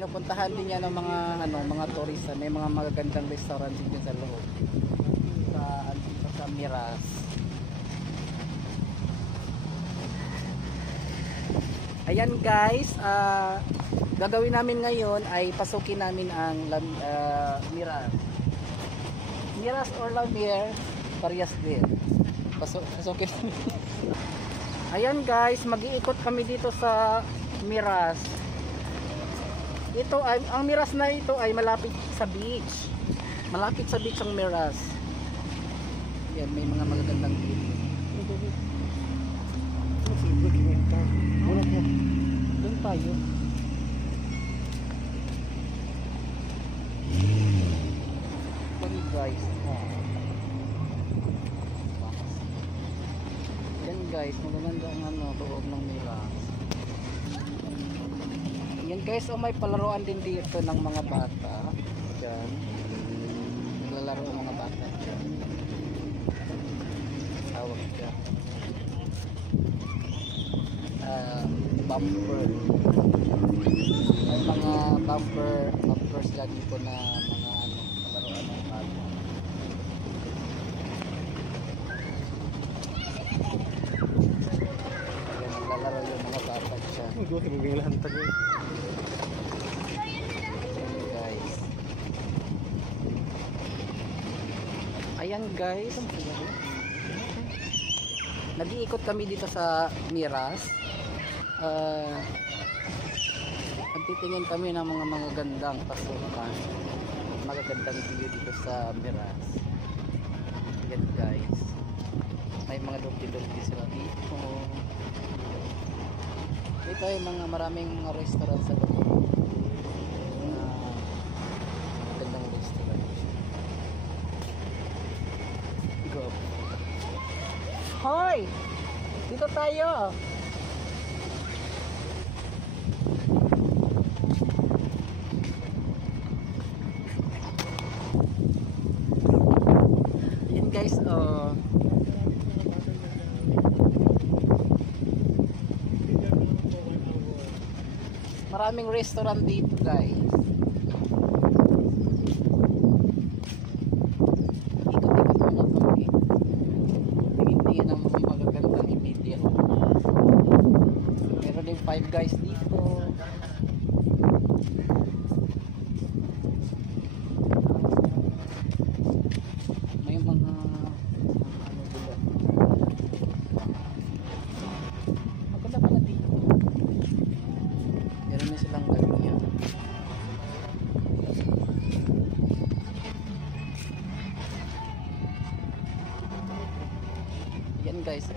pinupuntahan din yan ng mga mga turista. May mga magagandang restaurant din sa loob. Sa Miras. Ayan guys, gagawin namin ngayon ay pasukin namin ang Miras. Miras or Lamir, parehas din. Pasukin. Ayan guys, mag-iikot kami dito sa Miras. Ito ay ang Miras na ito ay malapit sa beach. Malapit sa beach ang Miras. Yan, may mga magagandang beach. Doon tayo. Kami guys. Yan guys, magaganda ang loob ng Miras. Yan guys, may palaruan din dito ng mga bata. Yan. Naglalaro ang mga bata dyan. Tawag dyan. Bumper. May mga bumpers dyan dito na mga palaruan ng bata. Yan, naglalaro yung mga bata dyan. Ayan guys, nag-iikot kami dito sa Miras. Nagtitingin kami ng mga magagandang pasukan, magagandang view dito sa Miras. Ayan guys, may mga dulpi-dulpi sila dito. Ito ay maraming mga restaurant sa loob. Magandang restaurant. Go. Hoy! Dito tayo. Yan guys, maraming restaurant dito guys. Five guys dito. May mga maganda pala dito. Meron na silang ganyan. Yan guys,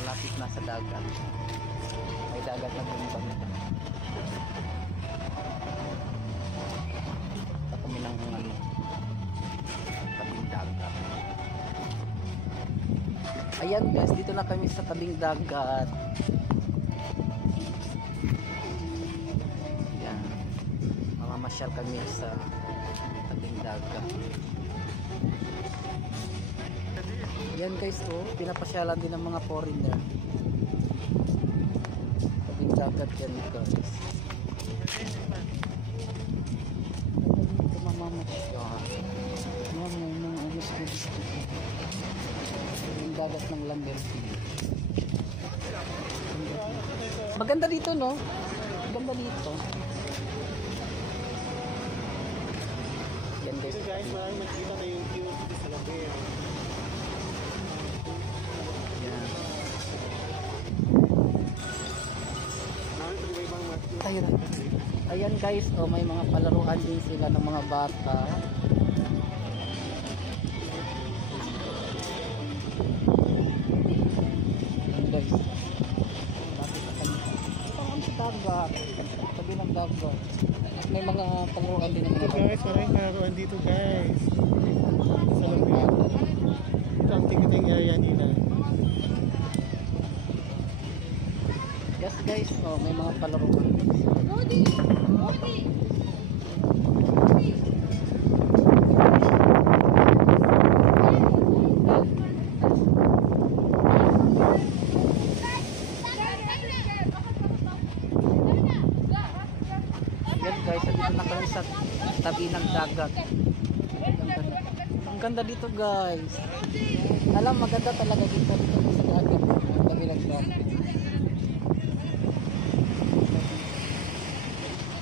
malapit na sa dagat. May dagat na din kami. Sa kami ng tabing dagat. Ayan guys, dito na kami sa tabing dagat. Ayan. Mamamasyal kami sa tabing dagat. Ayan guys, pinapasyalan din ng mga foreigner. Dagat yan guys. Ito mamamasyahan. May ayos ko dito. Yung dagat ng Lamir. Maganda dito no? Maganda dito. Yan guys. So guys, maraming nakikita na yung view dito sa Lamir. Ayan guys, may mga palaruan din sila ng mga bata. Ayan guys, dagat, tabi ng dagat. At may mga palaruan din ng mga bata. Guys, maraming palaruan dito guys sa Lamir. Ito ang tingting area nila. Yes guys, may mga palaruan. Ayan guys, dito na kami sa tabi ng dagat. Ang ganda dito guys. Alam, maganda talaga dito sa dagat. Ang tabi ng dagat.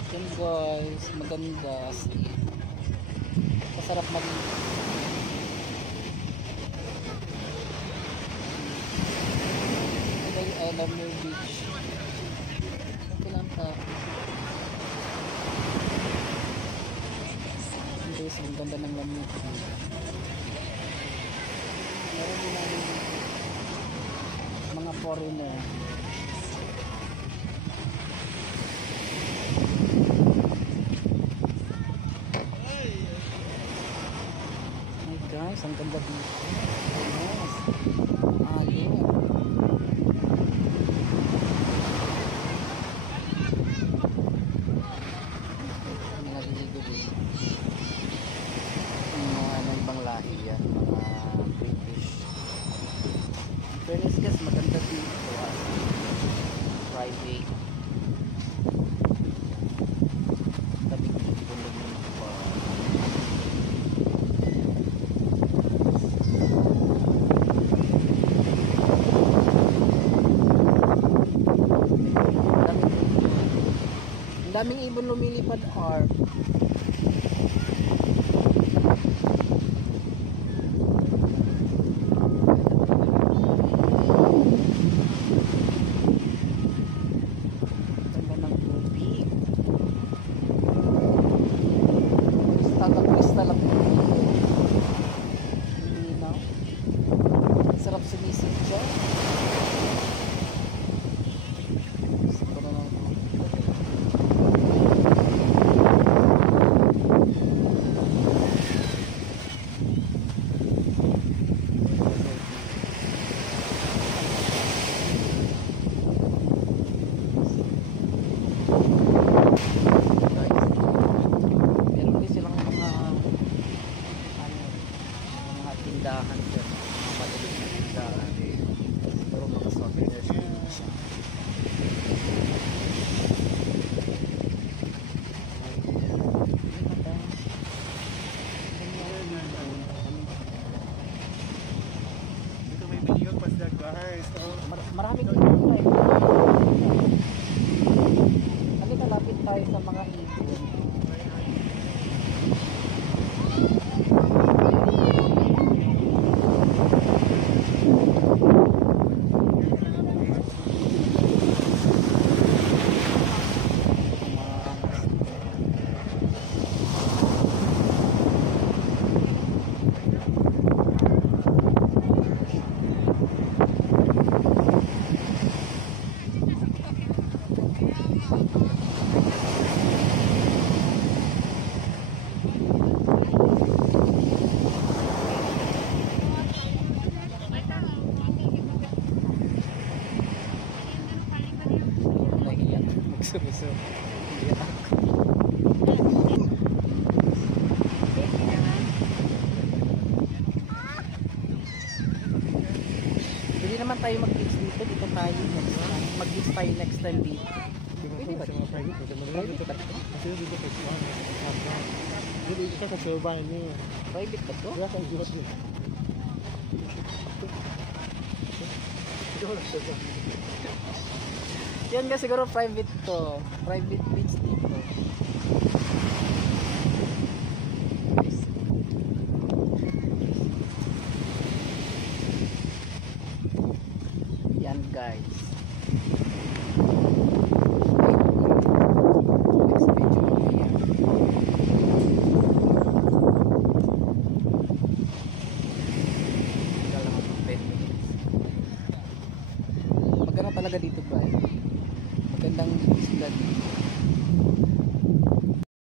Ayan guys, maganda. Masarap maligo. Alamur Beach. Kinanta. Guys, ang ganda ng lamig. Meron din ang mga foreigner. Hey guys, ang ganda dito. Yes. Ayun. Fairness guys, maganda dito private tabing tulog mo pa ang daming ibon lumilipad or sarap sumisip siya. Meron din silang mga tindahan dyan. Maliit na tindahan. Pero mga souvenirs din siya. Ito may video pa sila guys. Marami din yung live. Halika, lapit tayo sa mga ibon. Seryoso. Hindi naman tayo mag-gigs dito. Dito tayo. Mag-gigs tayo next time dito. Pwede ba? Private ba ito? Kasi dito kay Juan. Dito ka sa turbine niyo. Private ba ito? Kaya kang giwas niyo. Yan nga siguro private to. Private beach dito. Yan guys. Next video yan. Kala mo 10 minutes. Maganda talaga dito guys. Magandang isla dito.